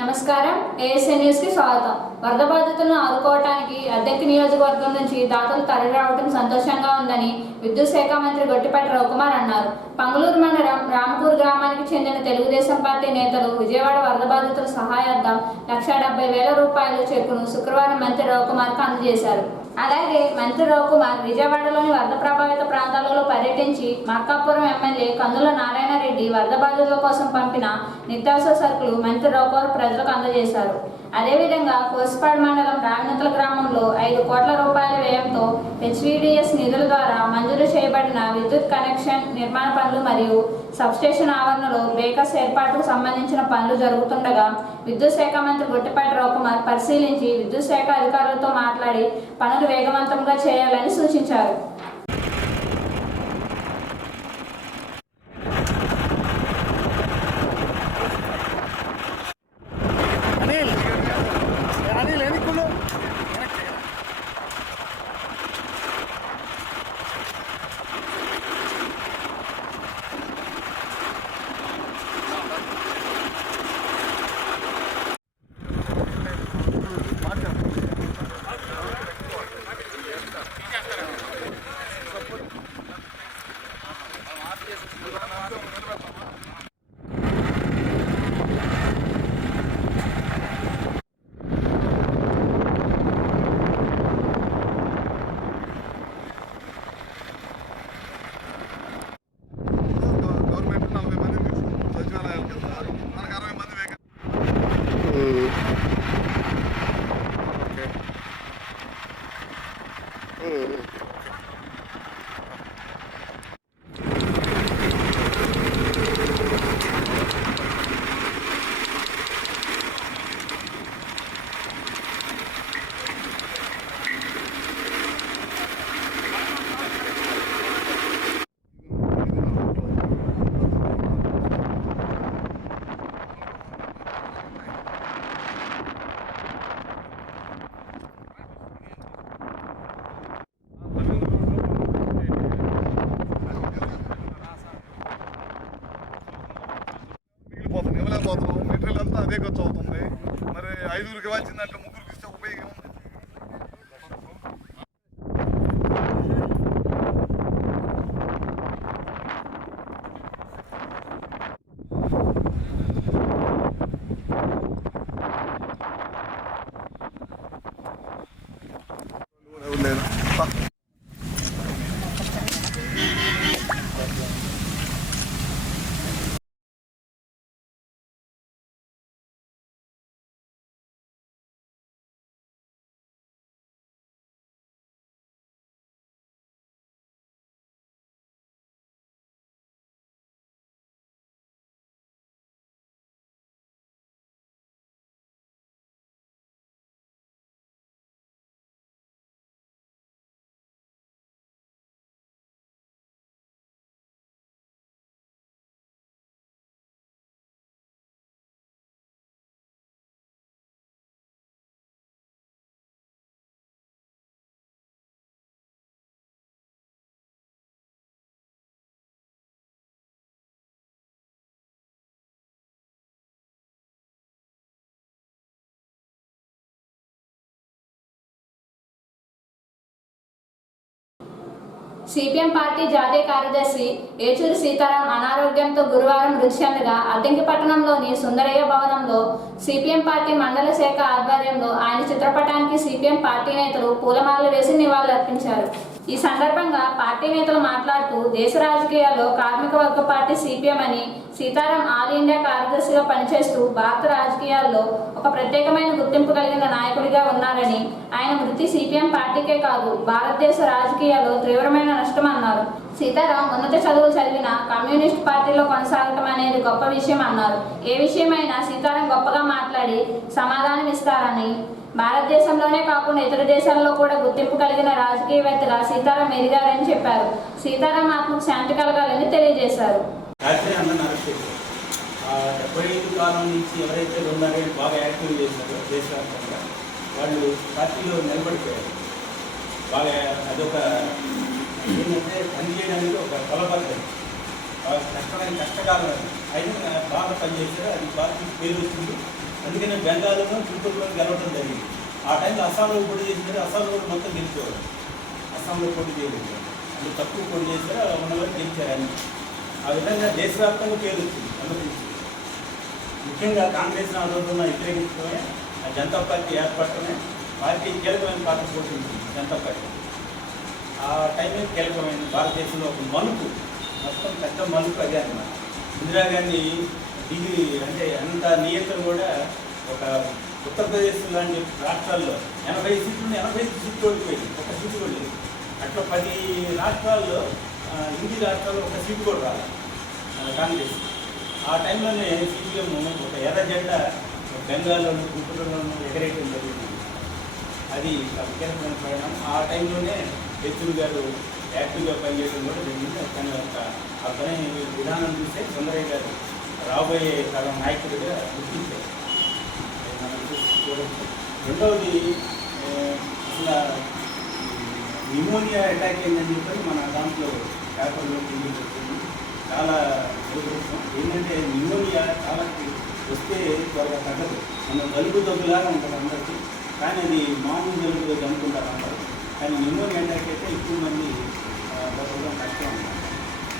నమస్కారం. ASN news కి స్వాగతం. వరద బాధితులను ఆదుకోవడానికి అద్దెకి నియోజకవర్గం నుంచి దాతలు తరలిరావడం సంతోషంగా ఉందని విద్యుత్ శాఖ మంత్రి గొట్టిపాటి రవికుమార్ అన్నారు. పంగులూరు మండలం రామకూరు గ్రామానికి చెందిన తెలుగుదేశం పార్టీ నేతలు విజయవాడ వరద బాధితుల సహాయార్థం 1,70,000 రూపాయల చెక్కును శుక్రవారం మంత్రి రవికుమార్కు అందజేశారు. అలాగే మంత్రి రవికుమార్ విజయవాడలోని వరద ప్రభావిత ప్రాంతాలలో పర్యటించి మార్కాపురం ఎమ్మెల్యే కందుల నారాయణ రెడ్డి వరద బాధితుల కోసం పంపిన నిత్యావసర సరుకులు మంత్రి రవికుమార్ ప్రజలకు అందజేశారు. అదేవిధంగా కోసిపాడు మండలం రావినతల గ్రామంలో 5 కోట్ల రూపాయల వ్యయంతో హెచ్విడిఎస్ నిధుల ద్వారా మంజూరు చేయబడిన విద్యుత్ కనెక్షన్ నిర్మాణ పనులు మరియు సబ్స్టేషన్ ఆవరణలో బ్రేకర్స్ ఏర్పాటుకు సంబంధించిన పనులు జరుగుతుండగా విద్యుత్ శాఖ మంత్రి గొట్టిపాటి రవికుమార్ పరిశీలించి విద్యుత్ శాఖ అధికారులతో మాట్లాడి పనులు వేగవంతంగా చేయాలని సూచించారు. ఇవ్వలేకపోతున్నాం. మెటీరియల్ అంతా అదే ఖర్చు అవుతుంది. మరి 5గురికి ఇవ్వాల్సిందంటే 3గురికి ఇస్తే ఉపయోగం ఉంది. సిపిఎం పార్టీ జాతీయ కార్యదర్శి ఏచూరి సీతారాం అనారోగ్యంతో గురువారం మృతి చెందగా అద్దంకి పట్టణంలోని సుందరయ్య భవనంలో సిపిఎం పార్టీ మండల శాఖ ఆధ్వర్యంలో ఆయన చిత్రపటానికి సిపిఎం పార్టీ నేతలు పూలమాలలు వేసి నివాళులర్పించారు. ఈ సందర్భంగా పార్టీ నేతలు మాట్లాడుతూ దేశ రాజకీయాల్లో కార్మిక వర్గ పార్టీ సిపిఎం అని సీతారాం ఆల్ ఇండియా కార్యదర్శిగా పనిచేస్తూ భారత రాజకీయాల్లో ఒక ప్రత్యేకమైన గుర్తింపు కలిగిన నాయకుడిగా ఉన్నారని, ఆయన మృతి సిపిఎం పార్టీకే కాదు భారతదేశ రాజకీయాల్లో తీవ్రమైన నష్టమన్నారు. సీతారాం ఉన్నత చదువులు చదివిన కమ్యూనిస్ట్ పార్టీలో కొనసాగటం అనేది గొప్ప విషయం అన్నారు. ఏ విషయమైనా సీతారాం గొప్పగా మాట్లాడి సమాధానం ఇస్తారని, భారతదేశంలోనే కాకుండా ఇతర దేశాల్లో కూడా గుర్తింపు కలిగిన రాజకీయవేత్తగా సీతారాం ఎదిగారని చెప్పారు. సీతారాం ఆత్మకు శాంతి కలగాలని తెలియజేశారు. 75 కాలం నుంచి ఎవరైతే ఉన్నారో బాగా యాక్టివ్ చేశారో దేశవ్యాప్తంగా వాళ్ళు పార్టీలో నిలబడిపోయారు. బాగా అదొక ఏంటంటే పనిచేయడానికి ఒక బలపడతారు. బాగా కష్టమైన కష్టకాలం అయినా బాగా పనిచేశారు. అది పార్టీ పేరు వచ్చింది. అందుకని బెంగాల్లో గుంటూరులో గెలవడం జరిగింది. ఆ టైంలో అస్సాంలో పోటీ చేసినారు, అస్సాంలో కూడా మొత్తం గెలిచేవారు. అస్సాంలో పోటీ చేయలేదు, అంటే తక్కువ పోటీ చేశారు, ఉన్నవారు గెలిచారు అన్ని. ఆ విధంగా దేశవ్యాప్తంగా పేరు వచ్చింది అనుమతించి. ముఖ్యంగా కాంగ్రెస్ ఆందోళన వ్యతిరేకించడమే, ఆ జనతా పార్టీ ఏర్పడటమే పార్టీ కీలకమైన పాత్ర పోషించింది. జనతా పార్టీ ఆ టైంలో కీలకమైన భారతదేశంలో ఒక మలుపు, మొత్తం పెద్ద మలుపు అదే అన్నమాట. ఇందిరాగాంధీ డిగ్రీ అంటే అంత నియంత్రణ కూడా ఒక ఉత్తరప్రదేశ్ లాంటి రాష్ట్రాల్లో 80 సీట్లు 85 సీట్లు ఓడిపోయింది, ఒక సీటు కూడా లేదు. అట్లా 10 రాష్ట్రాల్లో హిందీ రాష్ట్రాల్లో ఒక సీటు కూడా రాలి కాంగ్రెస్. ఆ టైంలోనే సీపీఎం ఒక ఎర్ర జెండా బెంగాల్లోనూ గుంటూరులోనూ ఎగరేయడం జరిగింది. అది కీలకమైన పరిణామం. ఆ టైంలోనే యెచూరి గారు యాక్టివ్గా పనిచేయడం కూడా జరిగింది. కానీ ఆ పని విధానం చూస్తే సుందరయ్య గారు రాబోయే కాలం నాయకుడిగా గుర్తించారు. మనం చూడవచ్చు. రెండవది అసలు న్యూమోనియా అటాక్ అయిందని చెప్పి మన దాంట్లో పేపర్లో వచ్చింది. చాలా దురదృష్టం. ఏంటంటే న్యూమోనియా చాలా వస్తే త్వరగా తగ్గదు. మన జలుబు దగ్గులాగా ఉంటుంది అందరికీ, కానీ అది మామూలు జలుబుతో జమ్ముకుంటారు అందరూ. కానీ న్యూమోనియా అటాక్ అయితే ఎక్కువ మంది బతకడం కష్టం ఉంటుంది.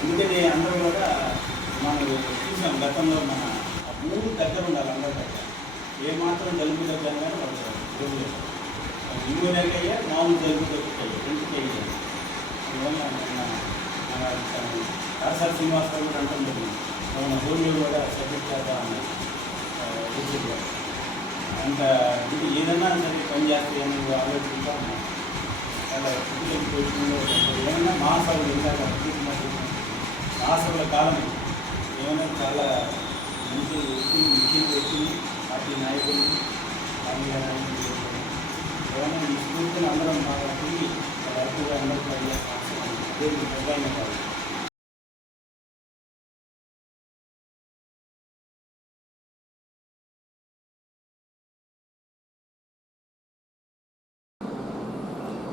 అందుకని అందరూ కూడా మనం చూసాం గతంలో మన 3 దగ్గర ఉండాలి అందరి దగ్గర. ఏమాత్రం జలుబు దగ్గర కానీ వాళ్ళు న్యూమోనియాకి అయ్యా, మామూలు జలుబు దగ్గరికి ఎందుకు అయ్యాయి. అందువల్ల మన కారసాల శ్రీనివాసరావు కూడా అంటుంది, మన హోమియో కూడా సబ్జెక్ట్ చేద్దాం అన్నారు. అంత ఇది ఏదైనా సరే పని చేస్తే అనేది ఆలోచించా ఉన్నాం. చాలా క్రిటికల్ పొజిషన్లో ఏమైనా మహాసభలు ఇందాక మహాసభల కాలం ఏమైనా చాలా మంచి వ్యక్తులు, ముఖ్య వ్యక్తులు, పార్టీ నాయకులు, రాజకీయ నాయకులు ఏమైనా ఈ స్ఫూర్తిని అందరం బాగా తిరిగి యాక్టివ్గా అందరూ పనిచేస్తాం. అదే ప్రధాన కాదు.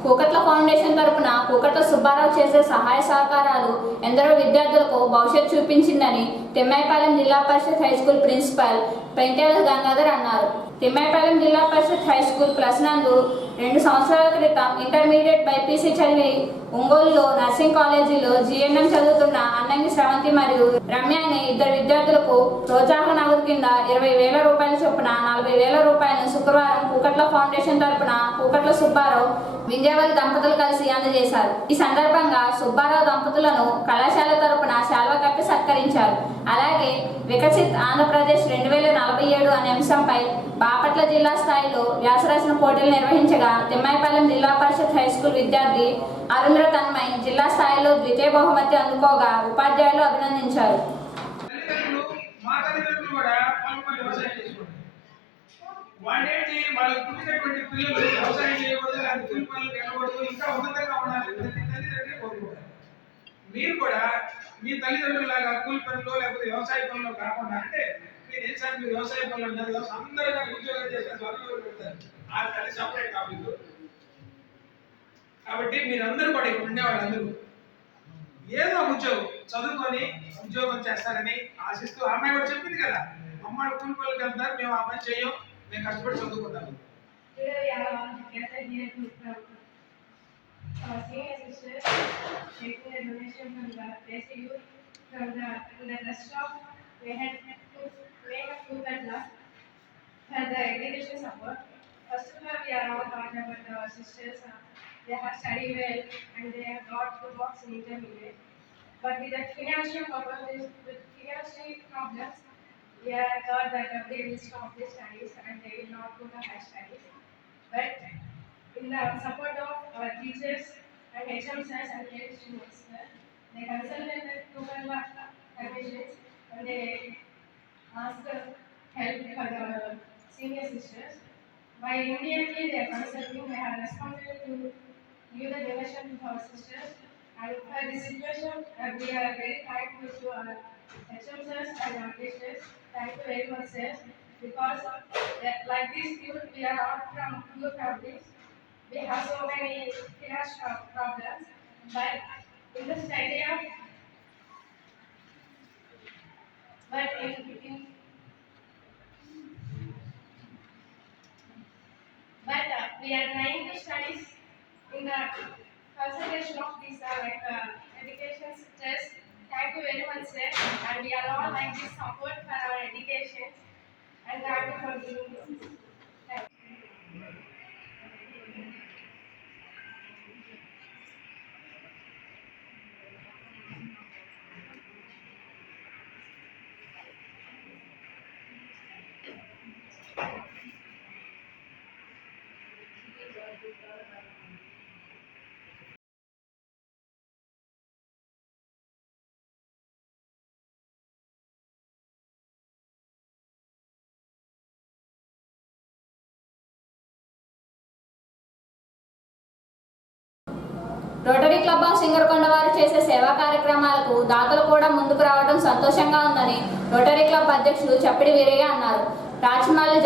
కూకట్ల ఫౌండేషన్ తరపున కూకట్ల సుబ్బారావు చేసే సహాయ సహకారాలు ఎందరో విద్యార్థులకు భవిష్యత్తు చూపించిందని తిమ్మాయిపాలెం జిల్లా పరిషత్ హైస్కూల్ ప్రిన్సిపల్ పెంటేల గంగాధర్ అన్నారు. తిమ్మాయిపాలెం జిల్లా పరిషత్ హైస్కూల్ ప్లస్ నందు 2 సంవత్సరాల క్రితం ఇంటర్మీడియట్ బైపీసీ చదివి ఒంగోలులో నర్సింగ్ కాలేజీలో జీఎన్ఎం చదువుతున్న అన్నంగి శ్రవంతి మరియు రమ్య అనే 2 విద్యార్థులకు ప్రోత్సాహక నగదు కింద 20,000 రూపాయల చొప్పున 40,000 రూపాయలను శుక్రవారం కూకట్ల ఫౌండేషన్ తరపున కూకట్ల సుబ్బారావు వింధ్యావళి దంపతులు కలిసి అందజేశారు. ఈ సందర్భంగా సుబ్బారావు దంపతులను కళాశాల తరపున శాల్వా కప్పి సత్కరించారు. అలాగే వికసిత్ ఆంధ్రప్రదేశ్ 2047 అనే అంశంపై బాపట్ల జిల్లా స్థాయిలో వ్యాసరచన పోటీలు నిర్వహించగా తిమ్మాయిపాలెం జిల్లా పరిషత్ హైస్కూల్ విద్యార్థి అరుంద్ర తన్మయ్ జిల్లా స్థాయిలో ద్వితీయ బహుమతి అందుకోగా ఉపాధ్యాయులు అభినందించారు. వాళ్ళేంటి వాళ్ళకు పుట్టినటువంటి పిల్లలు వ్యవసాయం చేయకూడదు, అది కూలి పనులు వెళ్ళకూడదు, ఇంకా ఉన్నతంగా ఉండాలి ప్రతి తల్లిదండ్రులు కోరుకుంటారు. మీరు కూడా మీ తల్లిదండ్రులాగా కూలి పనులు లేకపోతే వ్యవసాయ పనులు కాకుండా, అంటే మీరు ఏం సార్ మీరు వ్యవసాయ పనులు అంటారు, అందరూ ఉద్యోగం చేసే స్వర్గంలో పెడతారు, ఆ తల్లి సపరేట్ కాదు. కాబట్టి మీరందరూ కూడా ఇక్కడ ఉండేవాళ్ళు అందరూ ఏదో ఉద్యోగం చదువుకొని ఉద్యోగం చేస్తారని ఆశిస్తూ అమ్మాయి కూడా చెప్పింది కదా, అమ్మాయి కూలి పనులకు వెళ్తారు, మేము ఆ పని చేయం, మేము కష్టపడి చదువుకుంటాము. For the education support, first of all, we are all talking about our sisters. They have studied well and they have got good marks in intermediate. But with the financial problems, we are thought that they will stop their studies and they will not go to higher studies. But in the support of our teachers and HMs and students, they consulted the Kukalla commissions and they asked help for the senior sisters. By immediately they are consulting, they have responded to give the donation to our sisters. And for this situation, we are very thankful to our HMs and our teachers. Thank you very much, sir. Because like these people, we are all from poor families. We have so many financial problems. But in this idea, but in we are trying to study in the concentration of these education stress. Thank you very much, sir. And we are all like this support for our education. And thank you for giving this. Thank you. Rotary club of Singarakonda వారు చేసే సేవా కార్యక్రమాలకు దాతలు కూడా ముందుకు రావడం సంతోషంగా ఉందని రోటరీ క్లబ్ అధ్యక్షులు చప్పిడి వీరయ్య అన్నారు. రాచమల్లి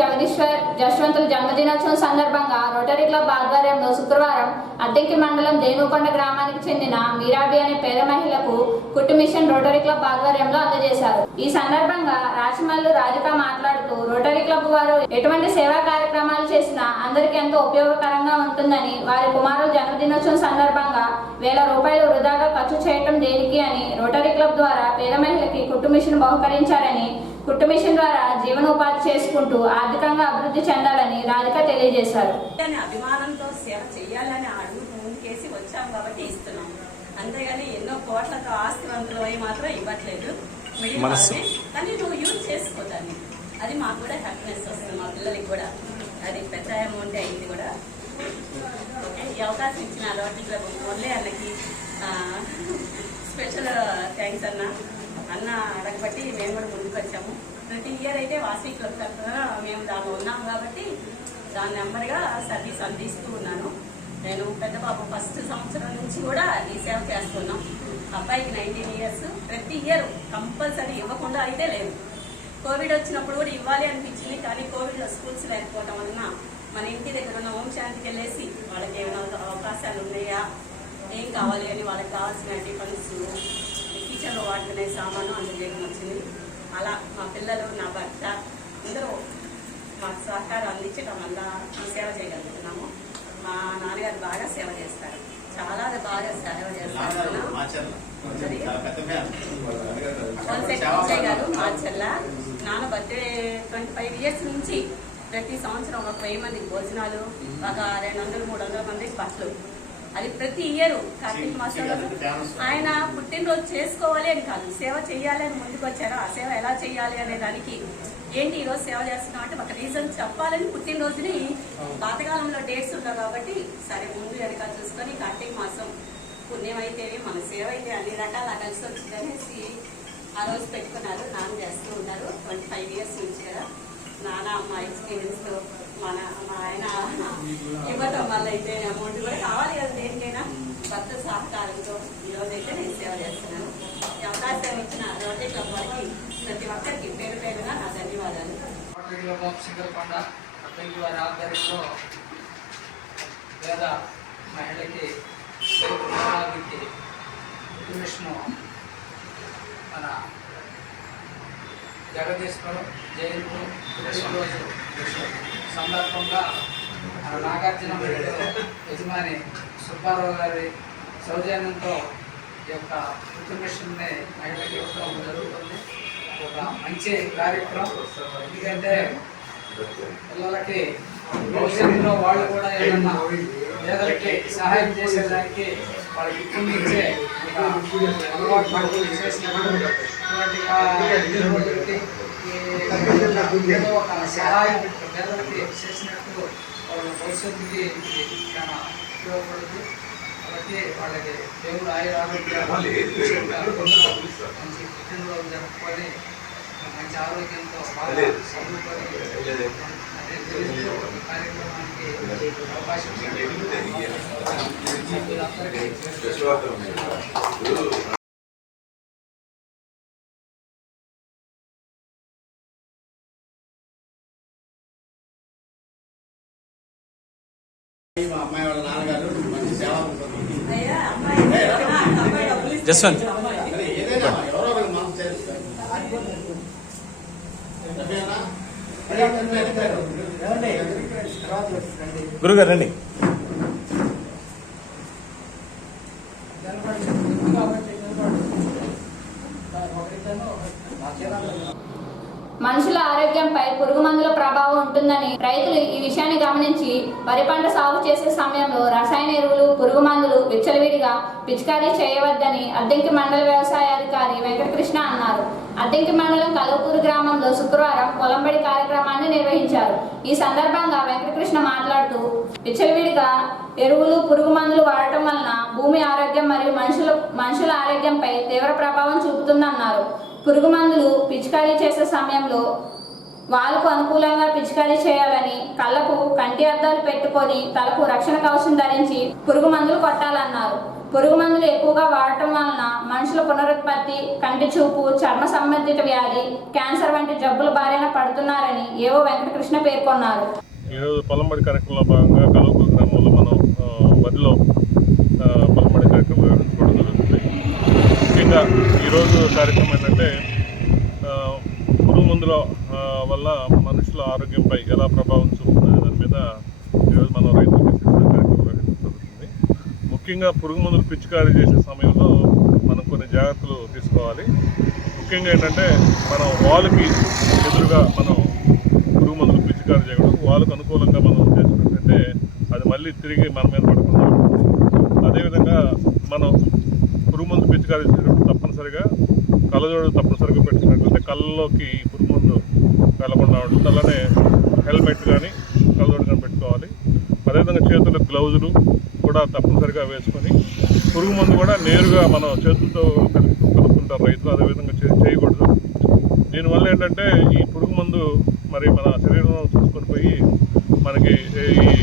జశ్వంతుల జన్మదినోత్సవం సందర్భంగా రోటరీ క్లబ్ ఆధ్వర్యంలో శుక్రవారం అద్దెంకి మండలం దేనుకొండ గ్రామానికి చెందిన మీరాబి అనే పేద మహిళకు కుట్టు మిషన్ రోటరీ క్లబ్ ఆధ్వర్యంలో అందజేశారు. ఈ సందర్భంగా రాచమల్లి రాధిక మాట్లాడుతూ రోటరీ క్లబ్ వారు ఎటువంటి సేవా కార్యక్రమాలు చేసినా అందరికీ ఎంతో ఉపయోగకరంగా ఉంటుందని, వారి కుమారుల జన్మదినోత్సవం సందర్భంగా ₹1000 వృధాగా ఖర్చు చేయటం దేనికి అని రోటరీ క్లబ్ ద్వారా పేద మహిళకి కుట్టు మిషన్ బహుకరించారని, కుట్టు మిషన్ ద్వారా జీవనోపాధి చేసుకుంటూ ఆర్థికంగా అభివృద్ధి చెందాలని రాధిక తెలియజేశారు. అభిమానంతో సేవ చేయాలని అడుగు ముందుకేసి వచ్చాం కాబట్టి ఇస్తున్నాం. అంతేగాని ఎన్నో కోట్లతో ఆస్తివంతులు అవి మాత్రం ఇవ్వట్లేదు. కానీ నువ్వు యూజ్ చేసుకోదాన్ని, అది మాకు కూడా హ్యాపీనెస్ వస్తుంది, మా పిల్లలకి కూడా అది పెద్ద అమౌంట్ అయింది కూడా. ఓకే, ఈ అవకాశం ఇచ్చిన రోటరీ క్లబ్ మొన్నే అన్నకి స్పెషల్ థ్యాంక్స్ అన్న అడగబట్టి మేము కూడా ముందుకు వచ్చాము. ప్రతి ఇయర్ అయితే వాసవి క్లబ్ తరఫున మేము దానిలో ఉన్నాము కాబట్టి దాని నెంబర్గా సర్వీస్ అందిస్తూ ఉన్నాను. నేను పెద్ద బాబు ఫస్ట్ సంవత్సరం నుంచి కూడా ఈ సేవ చేస్తున్నాం. అబ్బాయికి 19 years. ప్రతి ఇయర్ కంపల్సరీ ఇవ్వకుండా అయితే లేదు. కోవిడ్ వచ్చినప్పుడు కూడా ఇవ్వాలి అనిపించింది, కానీ కోవిడ్లో స్కూల్స్ లేకపోవడం వలన మన ఇంటి దగ్గర ఉన్న హోమ్ శాంతికి వెళ్ళేసి వాళ్ళకి ఏమైనా అవకాశాలు ఉన్నాయా, ఏం కావాలి అని వాళ్ళకి కావాల్సిన టిఫిన్స్, కిచెన్లో వాడుకునే సామాను అందజేయడం వచ్చింది. అలా మా పిల్లలు, నా భర్త అందరూ మాకు సహకారం అందించడం వల్ల ఈ సేవ చేయగలుగుతున్నాము. మా నాన్నగారు బాగా సేవ చేస్తారు, చాలా బాగా సేవ చేస్తారు. గారు మా చెల్ల నాన్న బర్త్డే 25 years నుంచి ప్రతి సంవత్సరం 1000 మందికి భోజనాలు, ఒక 200-300 మందికి బట్టలు, అది ప్రతి ఇయర్ కార్తీక మాసంలో ఆయన పుట్టినరోజు చేసుకోవాలి అని కాదు, సేవ చేయాలి అని ముందుకు వచ్చారు. ఆ సేవ ఎలా చేయాలి అనే దానికి ఏంటి ఈరోజు సేవ చేస్తున్నాం అంటే ఒక రీజన్ చెప్పాలని పుట్టినరోజుని పాతకాలంలో డేట్స్ ఉండవు కాబట్టి సరే ముందు వెనక చూసుకొని కార్తీక మాసం పుణ్యం అయితే మన సేవ అయితే అన్ని రకాల కలిసి వచ్చిందనేసి ఆ రోజు పెట్టుకున్నారు. నాన్న చేస్తూ ఉన్నారు 25 years నుంచి కదా. నాన్న మా ఎక్స్పీరియన్స్ మా ఆయన ఇవ్వటం వల్ల అయితే అమౌంట్ కూడా కావాలి కదా దేనికైనా. భర్త సహకారంతో ఈరోజైతే నేను సేవ చేస్తున్నాను. ఈ అవకాశం ఇచ్చిన రోటరీ క్లబ్ వారికి ప్రతి ఒక్కరికి పేరు పేరుగా నా ధన్యవాదాలు. Rotary club of Singarakonda Addanki వారి ఆధ్వర్యంలో పేద మహిళకి మిషన్ మన జగదీశ్వరం జయంతి పుట్టినరోజు సందర్భంగా నాగార్జున యజమాని సుబ్బారావు గారి సౌజన్యంతో ఈ యొక్క కుటుంబ మిషన్ని మహిళకి ఇవ్వడం జరుగుతుంది. ఒక మంచి కార్యక్రమం, ఎందుకంటే పిల్లలకి భవిష్యత్తులో వాళ్ళు కూడా ఏదన్నా పేదలకి సహాయం చేసేదానికి వాళ్ళకి ఇప్పటించే అలవాటు చేసినటువంటి ఏదో ఒక సహాయం పేదలకి చేసినట్టు వాళ్ళ భవిష్యత్తుకి చాలా ఉపయోగపడుతుంది. కాబట్టి వాళ్ళకి దేవుడు ఆరోగ్యాలు మంచి పుట్టినరోజు జరుపుకొని మంచి ఆరోగ్యంతో బాగా చదువుకొని కార్యక్రమానికి అవకాశం మా అమ్మాయి వాళ్ళ నాన్నగారు మంచి సేవ జస్వంత్ ఏదైనా ఎవరో మనసు చేస్తారు. గురుగారు రండి. మనుషుల ఆరోగ్యంపై పురుగు మందుల ప్రభావం ఉంటుందని రైతులు ఈ విషయాన్ని గమనించి వరి పంట సాగు చేసే సమయంలో రసాయన ఎరువులు, పురుగు మందులు విచ్చలవిడిగా పిచికారీ చేయవద్దని అద్దెంకి మండల వ్యవసాయాధికారి వెంకటకృష్ణ అన్నారు. అద్దెంకి మండలం కలవకూరు గ్రామంలో శుక్రవారం పొలంబడి కార్యక్రమాన్ని నిర్వహించారు. ఈ సందర్భంగా వెంకటకృష్ణ మాట్లాడుతూ విచ్చలవిడిగా ఎరువులు, పురుగు మందులు వాడటం వలన భూమి ఆరోగ్యం మరియు మనుషుల ఆరోగ్యంపై తీవ్ర ప్రభావం చూపుతుందన్నారు. పురుగు మందులు పిచికారీ చేసే సమయంలో వాళ్ళకు అనుకూలంగా పిచికారీ చేయాలని, కళ్ళకు కంటి అద్దాలు పెట్టుకొని తలకు రక్షణ కవచం ధరించి పురుగు మందులు కొట్టాలన్నారు. పురుగు మందులు ఎక్కువగా వాడటం వలన మనుషుల పునరుత్పత్తి, కంటి చూపు, చర్మ సంబంధిత వ్యాధి, క్యాన్సర్ వంటి జబ్బుల బారిన పడుతున్నారని ఏవో వెంకటకృష్ణ పేర్కొన్నారు. ఈరోజు పొలంబడి కార్యక్రమంలో భాగంగా కలవకూరు గ్రామంలో మనం వదిలో పొలంబడి కార్యక్రమం నిర్వహించుకోవడం జరుగుతుంది. ముఖ్యంగా ఈరోజు కార్యక్రమం ఏంటంటే పురుగు మందుల వల్ల మనుషుల ఆరోగ్యంపై ఎలా ప్రభావం చూపుతుంది దాని మీద ఈరోజు మనం రైతులకు శిక్షణ కార్యక్రమం నిర్వహించడం జరుగుతుంది. ముఖ్యంగా పురుగు మందులు పిచికారీ చేసే సమయంలో మనం కొన్ని జాగ్రత్తలు తీసుకోవాలి. ముఖ్యంగా ఏంటంటే మనం వాళ్ళకి ఎదురుగా మనం పురుగు మందులు పిచికారీ చేయడం, వాళ్ళకు అనుకూలంగా మనం చేసినట్లయితే అది మళ్ళీ తిరిగి మన మీద పడకుండా ఉంటుంది. అదేవిధంగా మనం పురుగు మందు పిచికారీ చేసేటప్పుడు తప్పనిసరిగా కళ్ళజోడు తప్పనిసరిగా పెట్టినట్లయితే కళ్ళలోకి పురుగు మందు వెళ్ళకుండా ఉంటుంది. అలానే హెల్మెట్ కానీ కళ్ళజోడు కానీ పెట్టుకోవాలి. అదేవిధంగా చేతులకు గ్లౌజులు కూడా తప్పనిసరిగా వేసుకొని, పురుగు మందు కూడా నేరుగా మనం చేతులతో కలుపుకుంటారు రైతులు, అదేవిధంగా చేయకూడదు. దీనివల్ల ఏంటంటే ఈ పురుగు మందు మరి మన శరీరంలో చూసుకొని పోయి మనకి ఈ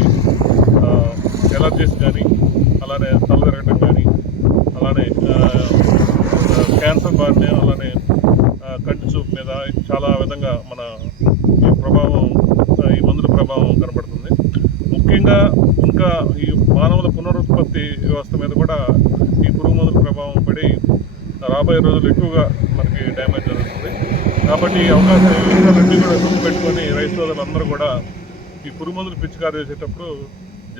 ఎలర్జీస్ కానీ, అలానే తల తిరగటం కానీ, అలానే క్యాన్సర్ బారిన, అలానే కంటి చూపు మీద చాలా విధంగా మన ఈ ప్రభావం, ఈ మందుల ప్రభావం కనబడుతుంది. ముఖ్యంగా ఇంకా ఈ మానవుల పునరుత్పత్తి వ్యవస్థ మీద కూడా ఈ పురుగు మందుల ప్రభావం పడి రాబోయే రోజులు ఎక్కువగా మనకి డ్యామేజ్ జరుగుతుంది. కాబట్టి ఈ అవకాశం విషయాలన్నీ కూడా పెట్టుకొని రైతు సోదరులందరూ కూడా ఈ పురుగు మందులు పిచికారీ చేసేటప్పుడు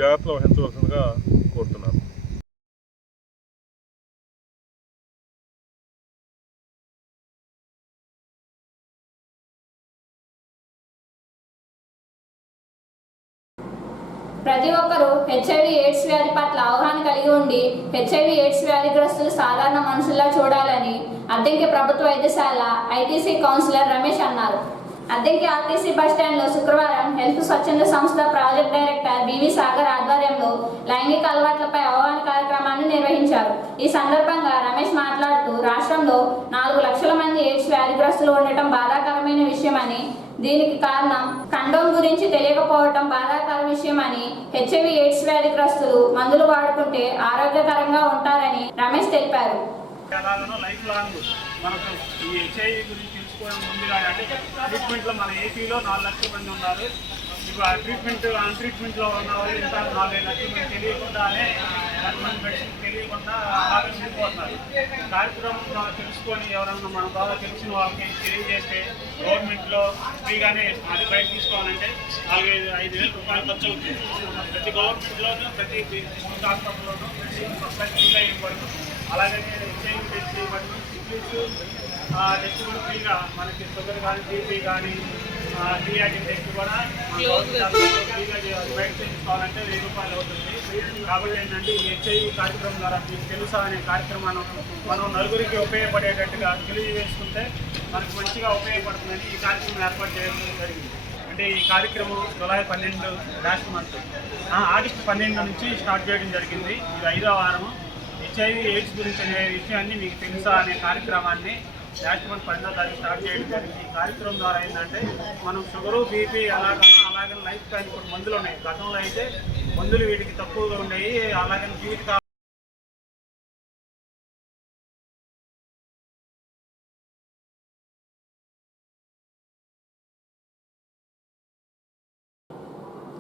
జాగ్రత్తలు వహించవలసిందిగా కోరుతున్నాను. ప్రతి ఒక్కరూ హెచ్ఐవి ఎయిడ్స్ వ్యాధి పట్ల అవగాహన కలిగి ఉండి హెచ్ఐవి ఎయిడ్స్ వ్యాధిగ్రస్తులు సాధారణ మనుషుల్లా చూడాలని అద్దెంకి ప్రభుత్వ వైద్యశాల ఐటీసీ కౌన్సిలర్ రమేష్ అన్నారు. అద్దెంకి ఆర్టీసీ బస్టాండ్లో శుక్రవారం హెల్త్ స్వచ్ఛంద సంస్థ ప్రాజెక్ట్ డైరెక్టర్ బివి సాగర్ ఆధ్వర్యంలో లైంగిక అలవాట్లపై అవగాహన కార్యక్రమాన్ని నిర్వహించారు. ఈ సందర్భంగా రమేష్ మాట్లాడుతూ రాష్ట్రంలో 4 లక్షల మంది ఎయిడ్స్ వ్యాధిగ్రస్తులు ఉండటం బాధాకరమైన విషయమని, దీనికి కారణం కండోమ్ గురించి తెలియకపోవటం బాధాకర విషయమని, హెచ్ఐవి ఎయిడ్స్ వ్యాధిగ్రస్తులు మందులు వాడుకుంటే ఆరోగ్యకరంగా ఉంటారని రమేష్ తెలిపారు. లైఫ్ లాంగ్ మనకు ఈ హెచ్ఐవి గురించి తెలుసుకోవడం ముందుగా అంటే ట్రీట్మెంట్లో మన ఏపీలో 4 లక్షల మంది ఉన్నారు. ఇప్పుడు ఆ ట్రీట్మెంట్ అన్ ట్రీట్మెంట్లో ఉన్న వాళ్ళు ఇంకా 4-5 లక్షల మంది తెలియకుండానే మెడిసిన్ తెలియకుండా అలాగే ఉండిపోతున్నారు. కార్యక్రమం తెలుసుకొని ఎవరన్నా మన ద్వారా తెలిసిన వాళ్ళకి తెలియజేస్తే గవర్నమెంట్లో ఫ్రీగానే అది బయట తీసుకోవాలంటే 4-5 వేల రూపాయలు ఖర్చు అవుతుంది. ప్రతి గవర్నమెంట్లోనూ ప్రతి హాస్పిటల్లోనూ ప్రతి ఇవ్వబడుతుంది. అలాగే హెచ్ఐవి టెస్ట్ ఇవ్వడం, సిక్లిస్ టెస్ట్ కూడా ఫ్రీగా మనకి షుగర్ కానీ, బీపీ కానీ, క్రియాటిన్ టెస్ట్ కూడా ఫ్రీగా బయట తీసుకోవాలంటే 1000 రూపాయలు అవుతుంది. కాబట్టి ఏంటంటే ఈ హెచ్ఐవి కార్యక్రమం ద్వారా మీకు తెలుసా అనే కార్యక్రమాన్ని మనం నలుగురికి ఉపయోగపడేటట్టుగా తెలియజేసుకుంటే మనకు మంచిగా ఉపయోగపడుతుందని ఈ కార్యక్రమం ఏర్పాటు చేయడం జరిగింది. అంటే ఈ కార్యక్రమం జూలై 12 లాస్ట్ మంత్ ఆగస్టు 12 నుంచి స్టార్ట్ చేయడం జరిగింది. ఇది 5వ వారము. హెచ్ఐవి ఎయిడ్స్ గురించి అనే విషయాన్ని మీకు తెలుసా అనే కార్యక్రమాన్ని లాస్ట్ మంత్ 12వ తారీఖు స్టార్ట్ చేయడం జరిగింది. ఈ కార్యక్రమం ద్వారా ఏంటంటే మనం షుగరు, బీపీ అలాగే లైఫ్ టైం ఇప్పుడు మందులు ఉన్నాయి. గతంలో అయితే మందులు వీటికి తక్కువగా ఉండేవి. అలాగే జీవితకాలం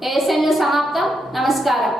ఏఎస్ఎన్ న్యూస్ సమాప్తం. నమస్కారం.